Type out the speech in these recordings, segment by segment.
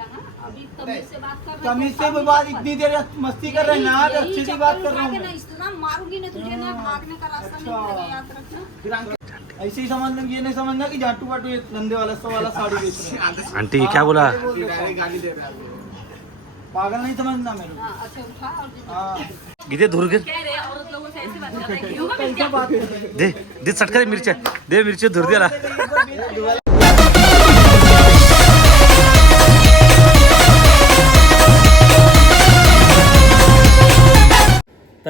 लिया ना अभी तमीज से बात कर रहे तमीज थे, से बात इतनी देर मस्ती कर रहे हैं ना यही- तो अच्छी सी यही बात चप्पल कर रहा उठा के हूँ। ना इस तरह मारूंगी ना तुझे ना भागने का रास्ता नहीं अच्छा। मिलेगा याद रखना। फिर अंकल ऐसे ही समझना कि ये नहीं समझना कि जाटू बाटू ये धंधे वाला सौ वाला साड़ी बेच रहे हैं। आंटी क्या बोला? हाँ, बोल देता हूँ। पागल नहीं समझना मेरे को। हाँ अच्छा उठा और दे- हाँ। इथे धूर घे कह रहे हैं, औरत लोगों से ऐसे बात कर रहे हैं। क्यों कैसा बात कर रहे हैं? दे दे चटका दे मिरच्या दे मिरची धूर द्याला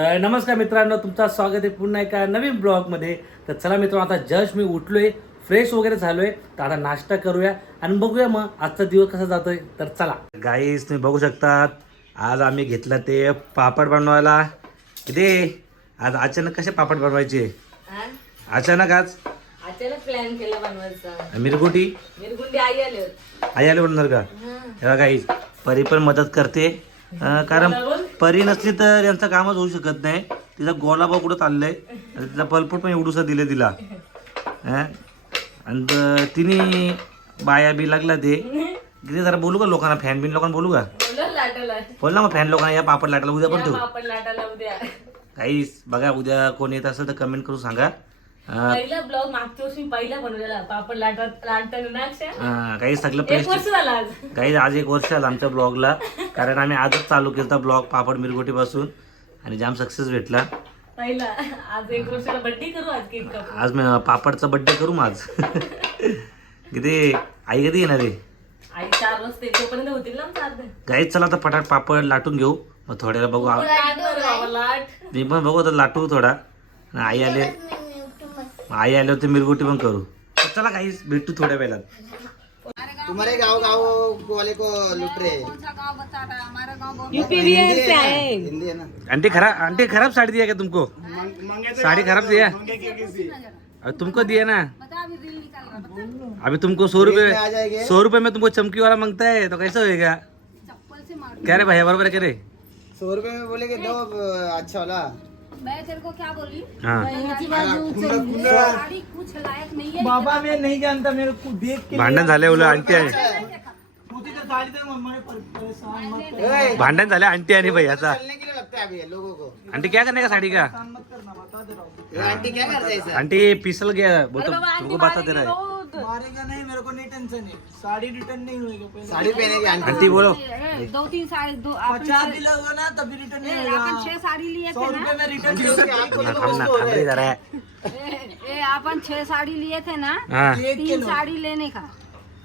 तर नमस्कार मित्रांनो तुमचं स्वागत आहे पुन्हा एका नवीन ब्लॉगमध्ये. तर चला मित्रांनो आता जस्ट मी उठलोय फ्रेश वगैरे झालोय तर आता नाश्ता करूया आणि बघूया मग आजचा दिवस कसा जातोय. तर चला. गाईस तुम्ही बघू शकतात आज आम्ही घेतला ते पापड बनवायला. किती? आज अचानक कसे पापड बनवायचे? अचानक आज? अचानक प्लॅन केला बनवायचा. मिरगुटी? मिरगुंडी आई आले आई आले बनणार का? हे. बघा आई परी पण मदत करते. कारण परी नसली तर यांचं कामच होऊ शकत नाही. तिचा गोला बा कुठं चाललंय. आणि तिचा पलपूट पण एवढूसा दिले तिला? आणि तिने बाया बी लागला ते. किती जरा बोलू का लोकांना? फॅन बिन लोकांना बोलू का? बोल ना मग फॅन लोकांना. या पापड लाटला उद्या पण ठेवू. पापड लाटाला उद्या. काही बघा उद्या कोण येत असेल तर कमेंट करून सांगा. पहिला ब्लॉग मागच्या वर्षी पहिला बनवलेला पापड लाटत लाटताना ना अक्षय? अं, काही सगळं एक झाला आज. काही आज एक वर्ष झालं आमच्या ब्लॉगला. कारण आम्ही आजच चालू केला ब्लॉग पापड मिरगोटीपासून. आणि जाम सक्सेस भेटला. पहिला. आज एक वर्षाला बड्डे करू आज केक कापू आज मी पापडचा बड्डे करू मग आज. किती? आई कधी येणार आहे? आई चार वाजता येईल. तोपर्यंत होतील ना चार गाईच चला आता पटाट पापड लाटून घेऊ. मग थोड्याला बघू. आ- लाट बरं बाबा, लाट. मी पण बघू आता लाटू थोडा. आणि आई आले. आई आल्यावर ते मिरगोटी पण करू. चला काही भेटू थोड्या वेळात. तुम्हारे गाँव गाँव वाले को लूट रहे हैं. कौन सा गाँव बता रहा है हमारा गाँव बहुत यूपी बिहार से आए हिंदी है ना? आंटी खराब आंटी खराब साड़ी दिया क्या तुमको? साड़ी खराब दिया? अब तुमको दिया ना? अभी रील निकाल रहा बता। अभी तुमको सौ रुपये आ सौ रुपये में तुमको चमकी वाला माँगता है तो कैसा होएगा? चप्पल से मार क्या रे भैया बरोबर है क्या रे सौ रुपए में बोलेगे दो अच्छा वाला। मैं तेरे को क्या बोली हाँ? साड़ी कुछ लायक नहीं है बाबा मैं नहीं जानता मेरे को देख के भांडण झाले उलट आंटी कर। भांडण झाले आंटी आणि भैयाचा चलने के लिए लगता है अभी ये लोगों को। आंटी क्या करने का साड़ी का? रहा आंटी क्या करते हैं आंटी पिसल गया वो तो तुमको बता दे रहा है। मारेगा नहीं मेरे को नहीं टेंशन है। साड़ी रिटर्न नहीं होएगा साड़ी पहनेगी आंटी आंटी बोलो। दो तीन साड़ी दो अपन पचास दिला होगा ना तभी रिटर्न नहीं अपन होगा छह साड़ी लिए सौ थे ना? रुपए में रिटर्न अपन छह साड़ी लिए थे ना? हाँ। तीन साड़ी लेने का।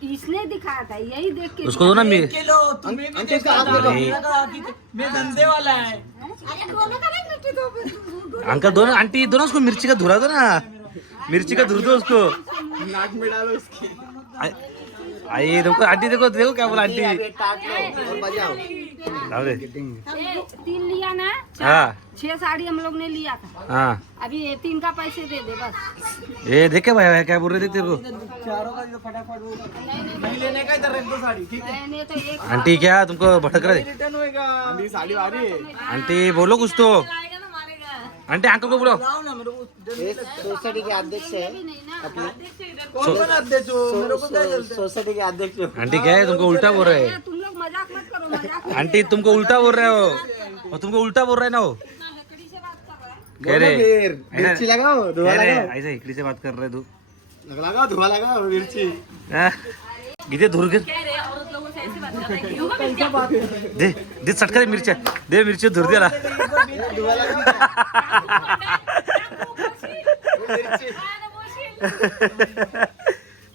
इसने दिखाया था यही देख के उसको दो ना मी किलो तुम्हें भी देखा मेरा मैं धंधे वाला है। अरे दोनों का नहीं मिट्टी दो दो- अंकल दोनों आंटी दोनों उसको मिर्ची का धुरा दो ना। मिर्ची का धुर दो उसको। नाक में डालो उसके। आई देखो आंटी देखो देखो क्या बोला आंटी। टाक लो और बजाओ। जाओ दे। ए, तीन लिया ना? हाँ। छह साड़ी हम लोग ने लिया था। हाँ। अभी ये तीन का पैसे दे दे बस। ये देखे भाई क्या बोल रहे थे तेरे को? चारों का जो फटाफट वो नहीं लेने का इधर रख दो साड़ी ठीक है? तो एक आंटी क्या तुमको भटक रहे रिटर्न होएगा। साड़ी आ रही है। आंटी बोलो कुछ तो। आंटी अंकल को बोलो लाओ ना मेरे को सोसाइटी के अध्यक्ष है कौन बना अध्यक्ष हो? मेरे को क्या चलता सोसाइटी के अध्यक्ष हो। आंटी क्या है? तुमको उल्टा बोल रहे हैं। तुम लोग मजाक मत करो मजाक आंटी तुमको उल्टा बोल रहे हो। और तुमको उल्टा बोल रहे हैं ना वो। लकड़ी से बात कर रहा है। कह रहे मिर्ची लगाओ धुआ लगाओ। ऐसे इकड़ी से बात कर रहे तू। लगाओ धुआ लगाओ मिर्ची। हाँ? इथे धूर दे दे चटका दे मिरच्या. दे मिरची धुर द्याला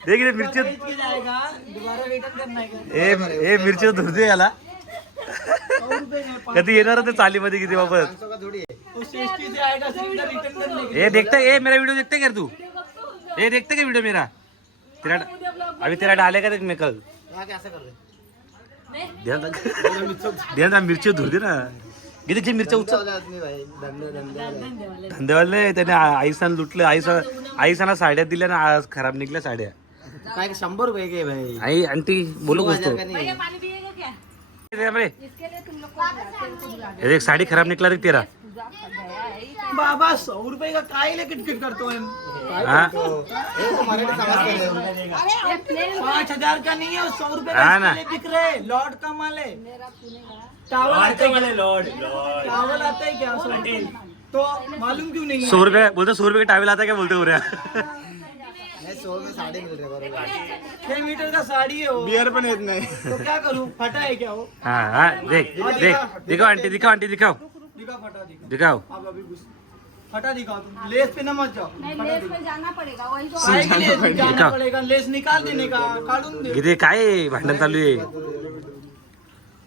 दे किती मिरची. ए मिरची धुर दे याला. कधी येणार ते चालीमध्ये किती बाबत? हे ए देखता ए मेरा व्हिडिओ देखते का तू? ए देखते का व्हिडिओ मेरा? तेरा अभी तेरा डालेगा देख मैं कल. ध्यान ध्यान मिरची धूर दे ना. किती जे मिरच्या उचल. धंदेवाले त्याने आईसान लुटले. आईसा आईसाना साड्या दिल्या ना आज खराब निघल्या साड्या. काय शंभर रुपये के भाई आई आंटी बोलो कुछ तो का नहीं? है। पानी पिएगा क्या? ये बड़े, इसके लिए तुम लोग को बुलाते हैं, उनको बुलाते ये देख साड़ी खराब निकला देख तेरा. हैं। है ही बाबा सौ रुपये का काय ले किटकिट करतो है? हा। तो प्लेन पाँच हज़ार का नहीं है सौ रुपए हाँ का ना। बिक रहे लॉर्ड का माल है। मेरा पुणे का टावल आता है क्या? टावल आता है क्या? सौ तो मालूम क्यों नहीं सौ रुपये बोलते सौ रुपये का टावेल आता है क्या बोलते हो रहा सौ में साड़ी मिल रहे छह मीटर का साड़ी है वो। बियर पण येत तो क्या करूँ? फटा है क्या वो? हाँ हाँ देख देख दिखाओ आंटी दिखाओ आंटी दिखाओ। दिखा फटा दिखा। दिखाओ। फटा दिखाओ तुम लेस पे न मत जाओ। नहीं लेस पे जाना पड़ेगा वही तो के जाना. पड़ेगा। लेस निकाल देने का काढून दे। किती काय आहे? भांडण चालू आहे?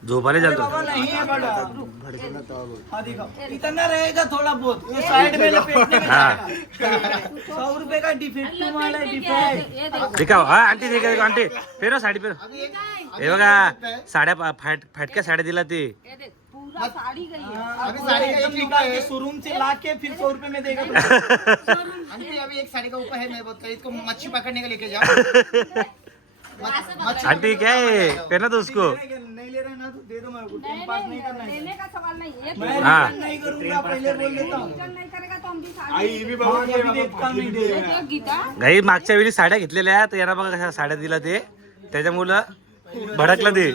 झोपाले अरे जातो बाबा नहीं है बड़ा। हाँ दिखाओ इतना रहेगा थोड़ा बहुत। ये साइड में लपेटने में हाँ. जाएगा सौ रुपए का है? डिफेक्ट दिखाओ। हा आंटी दिखा दिखाओ आंटी। फेरो साडी फेरो हे बघा साड्या पा- फाट फाटक्या साड्या दिला ते। पूरा साड़ी गई है. अभी साड़ी का एकदम निकाल के शोरूम से ला के फिर सौ रुपए में देगा तुमको। आंटी अभी एक साड़ी का ऊपर है मैं बोलता इसको मच्छी पकड़ने का लेके जाओ। आंटी क्या है पहना तो उसको। नहीं ले- नहीं ले रहे ना तो दे दो मेरे को टाइम पास नहीं करना है। लेने का सवाल नहीं है मैं हाँ. नहीं करूंगा पहले बोल देता हूँ। रिटर्न नहीं करेगा तो हम भी साड़ी अभी देखता नहीं दे ये रहा। देख गीता। गाई मागच्या वेळी साड्या घेतलेल्या तर यांना बघा कशा साड्या दिला ते. त्याच्यामुळं भडकलं ते.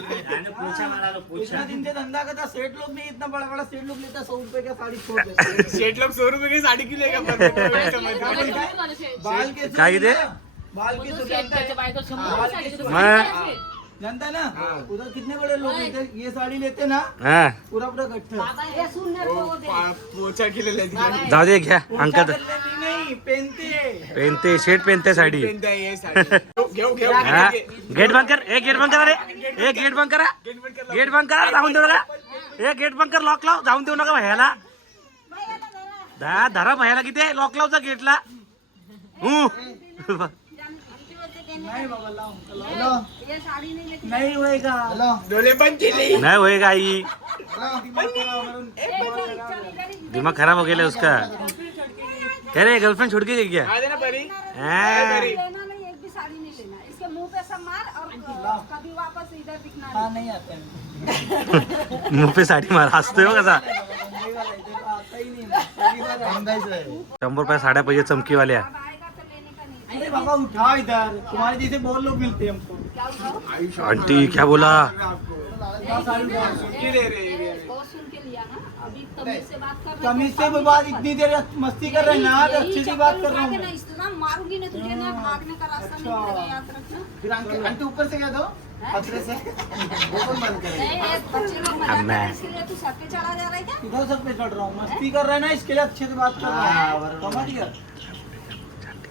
इतना दिन से धंधा करता सेठ लोग इतना बड़ा बड़ा सेठ लोग लेता सौ रुपए का साड़ी छोड़ देते. सेठ लोग सौ रुपए की साड़ी क्यों लेगा? बाल के काय ते? बाल के तो जानता ना? उधर कितने बड़े लोग ये साड़ी लेते ना हा. पूरा पूरा गट्ठा ये सुनने को दे। घ्या अंकल. नहीं पहनते पेनते शेट पेनते साडी. ये गेट बंद कर ए गेट बंद करा रे. ए गेट बंद करा. गेट बंद करा जाऊन देऊ नका. ए गेट बंद कर लॉक लाव जाऊन देऊ नका भयाला. दा धरा भयाला किती आहे? लॉक लावचा गेटला. हू नहीं बाबा साड़ी नहीं होएगा डोले बंद केली नाही होय गाई दिमाग खराब हो गेला उसका क्या रे गर्लफ्रेंड छोड़ के गई क्या आ देना परी हाँ, लेना नहीं एक भी साड़ी नहीं लेना इसके मुंह पे सब मार और कभी वापस इधर दिखना नहीं हाँ नहीं आता है मुंह पे साडी मार हसतोय हो कसा ही नहीं है। है। शंभर रुपये साड्या पाहिजे चमकीवाल्या अरे बाबा उठा इधर। तुम्हारे जैसे बहुत लोग मिलते हैं हमको। क्या आंटी क्या बोला? क्या साड़ी उठा? बहुत सुन के लिया ना अभी तमीज से बात इतनी देर मस्ती कर रहे हैं ना तो अच्छी सी बात कर रहा हूँ इतना मारूँगी ना तुझे ना भागने का रास्ता नहीं मिलेगा याद रखना फिर आंटी ऊपर से क्या दो। खतरे से। वो कौन बंद करे नहीं ये बच्चे लोग मज़ाक कर अम्मा। रहे हैं, इसके लिए तू सर पे चढ़ा जा रहा है क्या? किधर सब पे चढ़ रहा हूँ। मस्ती कर रहे हैं ना इसके लिए अच्छे से बात कर रहा हूँ। समझ गया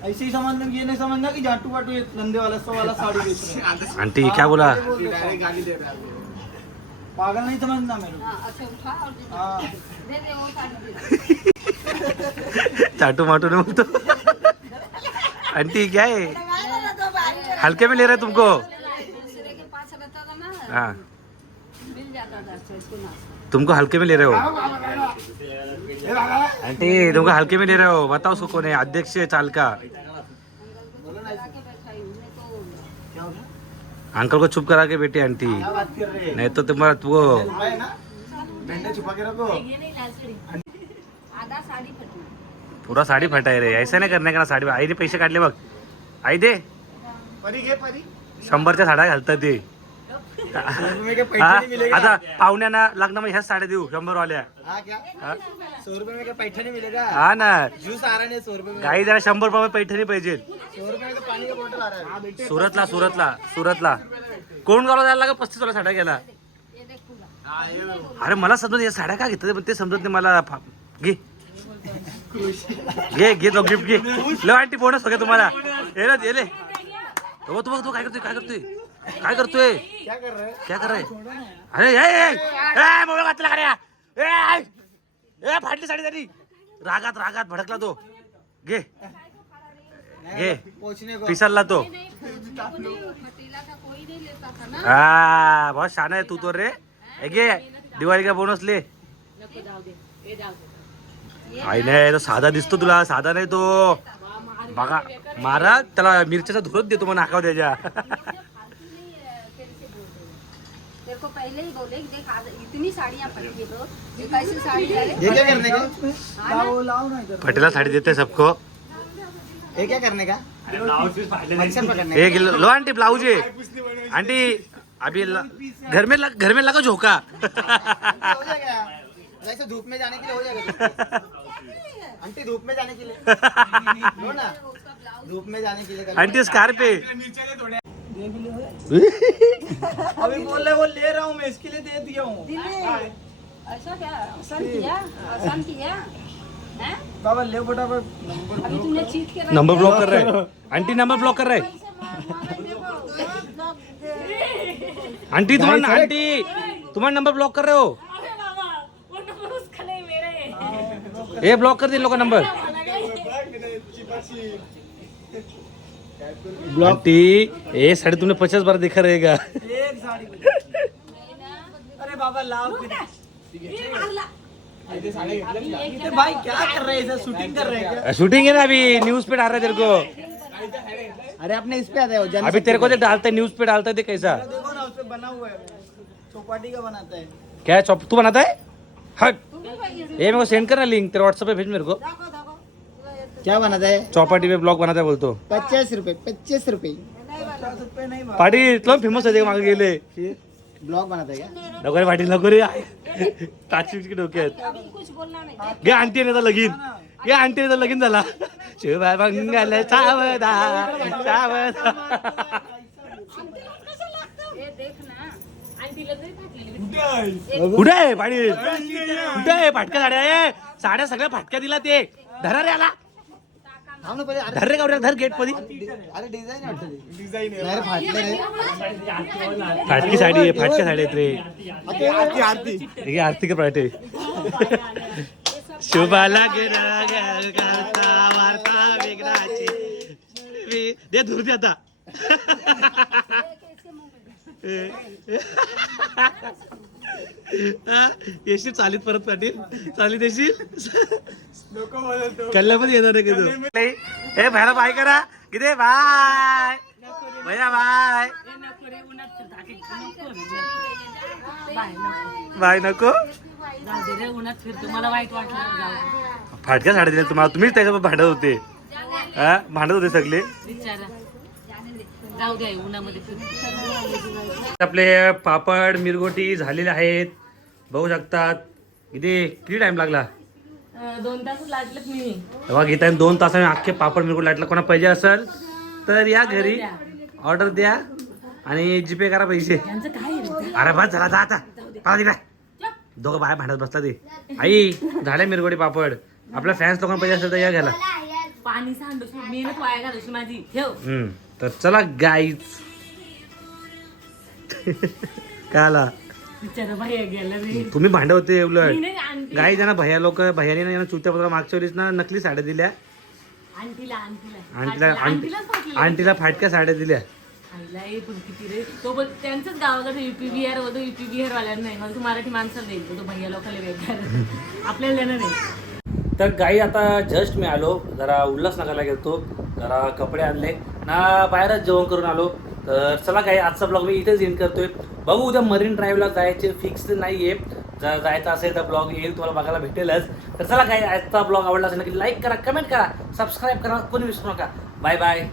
ऐसे ही समझ ये नहीं समझना कि जाटू बाटू ये धंधे वाला सौ वाला साड़ी बेच रहे हैं। आंटी क्या बोला? है। पागल नहीं समझना मेरे हाँ। हाँ। चाटू माटू ने बोलतो आंटी क्या है? हल्के में ले रहे तुमको? हाँ। तुमको हल्के में ले रहे हो। आंटी तुमको हल्के में ले रहे हो। बताओ उसको कौन है अध्यक्ष है चाल का। तो अंकल को चुप करा के बेटे आंटी। नहीं तो तुम्हारा फटना पूरा साडी फटाय रे। ऐसा नाही करणे का ना साडी आईने पैसे काढले बघ। आई दे। परी घे परी। शंभरच्या साड्या घालतात ते। हा? आता पाहुण्यांना लग्नामध्ये ह्याच साड्या देऊ शंभर वाल्या हाँ क्या? सौ रुपए में क्या पैठनी मिलेगा ना. जूस आ रहा है सौ रुपए में. काही जरा शंभर रुपये पैठणी पाहिजे. सौ रुपए में तो पानी का बोतल आ रहा है. सुरतला सुरतला सुरतला. कोण गावला जायला लागा पस्तीस वाला साड्या गेला अरे मला समजत या साड्या का घेतात पण ते समजत नाही मला. फा- घे. घे घे तो गिफ्ट घे. लो आंटी बोनस हो गया तुम्हाला. ये ना ये ले तो तो तो काय करतोय काय करतोय? काय करतोय? क्या कर क्या कर अरे मोबाईल घातला का ए फाटली साडी तरी रागात रागात भडकला तो. घे. घे. पिसरला तो. हा बहुत शान आहे तू तो रे. हे घे. दिवाळी का बोनस ले. काही आई नाही तो साधा दिसतो तुला. साधा नाही तो. बघा महाराज त्याला मिरच्याचा धुरत देतो मग नाकाव त्याच्या. को पहले ही बोले कि देख आज इतनी साड़ियाँ है तो ये कैसी साड़ी है? ये क्या करने का? लाओ लाओ ना? इधर। फटेला साडी देते सबको। ये क्या करने का? एक लो आंटी ब्लाउज है। आंटी अभी घर में लग, घर में लगा झोंका। का हो जाएगा। ऐसे धूप में जाने के लिए हो जाएगा आंटी धूप में जाने के लिए। ना। धूप में जाने के लिए आंटी स्कार्प है अभी बोल रहे वो ले रहा हूँ मैं इसके लिए दे दिया हूँ। ऐसा क्या? आसान किया? आसान किया? बाबा ले फटाफट। नंबर अभी तूने चीट के नंबर ब्लॉक कर रहा है। आंटी नंबर ब्लॉक कर रहा है। आंटी तुम्हारा आंटी तुम्हारा नंबर ब्लॉक कर रहे हो? अरे बाबा वो नंबर उसका नहीं मेरे। ये ब्लॉक कर दिए लोग का नंबर आंटी ये साड़ी तुमने पचास बार देखा रहेगा। एक साड़ी अरे बाबा लाभ इतने भाई क्या कर रहे हैं शूटिंग कर रहे हैं शूटिंग है ना अभी? न्यूज़ पे डाल रहे तेरे को। अरे अपने इस पे आते हो अभी तेरे को तो डालता न्यूज़ पे डालता है कैसा। देखो ना उस पे बना हुआ है चौपाटी का बनाता है। क्या चौप तू बनाता है? हट। ये मेरे को सेंड करना लिंक तेरे व्हाट्सएप पे भेज मेरे को. क्या बनाता है? चौपाटी पे ब्लॉग बनाता है बोलतो। पचास पच्चीस रुपए। पचास बाबा पाटी तुला फेमस आहे मागे गेले ब्लॉग बनाता है क्या? नको रे पाटील नको रे टाची की डोक्यात अभी कुछ बोलना नहीं गे आंटी नेता लगीन। गे आंटी नेता लगीन झाला। शिवबाय मंगल सावदा सावदा कुठे आहे पाटील कुठे आहे? फाटक्या साड्या आहे. साड्या सगळ्या फाटक्या दिला ते. धरा रे आला थांब ना पहिले अरे धर रे गावऱ्या धर गेटमध्ये. अरे डिझाईन वाटतं डिझाईन नाही रे फाटले रे फाटकी साडी आहे फाटक्या साडी आहेत रे. आरती आरती. हे आरती का पाटे शुभाला गेला करता वार्ता वेगळाची. वे- दे धूर दे आता. हा, येशील चालीत परत पाटील? चालीत येशील? कल्ल्यामध्ये येणार आहे का तू? ए भायला बाय करा. किती? बाय. भैया बाय. बाय नको. फाटक्या साड्या दिल्या तुम्हाला. तुम्हीच त्याच्यावर भांडत होते. हा? भांडत होते सगळे. आपले पापड मिरगोटी झालेले आहेत. बघू शकतात. किती? किती टाइम लागला? दोन तास लागलेत मी. तेव्हा घेता दोन तासाने अख्खे पापड मिरगोट लाटला. कोणा पाहिजे असेल तर या घरी. ऑर्डर द्या. आणि जीपे करा पैसे? अरे बस झाला जा आता दोघं बाहेर भांडत बसला ते. आई झाल्या मिरगोडी पापड. आपल्या फॅन्स लोकांना पाहिजे असेल तर या घ्यायला. पाणी मेहनत वाया घालवशी माझी. ठेव. तर चला गाईच काय आला? बिचारा बाहेर गेला रे. तुम्ही भांडे होते मी उलट नाही आणते गाई त्यांना भैया लोक भैयाने ना यांना चुत्या पत्र मागच्या वेळेस ना नकली साड्या दिल्या. आंटीला आंटीला. आंटीला आंटीलाच फाटलेलं. आंटीला फाटक्या साड्या दिल्या. आईला ए पण किती रे. तो बघ त्यांचंच गावाकडे युपी बिहार होतो युपी बिहार वाल्यांना नाही. मला तू मराठी माणसाला देईल तो भैया लोकांना वेगळा आपल्याला देणार नाही. तर गाई आता जस्ट मी आलो. जरा उल्हासनगरला गेलतो. जरा कपडे आणले. ना बाहेरच जेवण करून आलो. तर चला काही आजचा ब्लॉग मी इथेच एंड करतोय. बघू उद्या मरीन ड्राईव्हला जायचे फिक्स नाही आहे जर जायचं असेल तर ब्लॉग येईल तुम्हाला बघायला भेटेलच. तर चला काय आजचा ब्लॉग आवडला असेल नक्की लाईक करा कमेंट करा सबस्क्राईब करा कोणी विसरू नका. Bye bye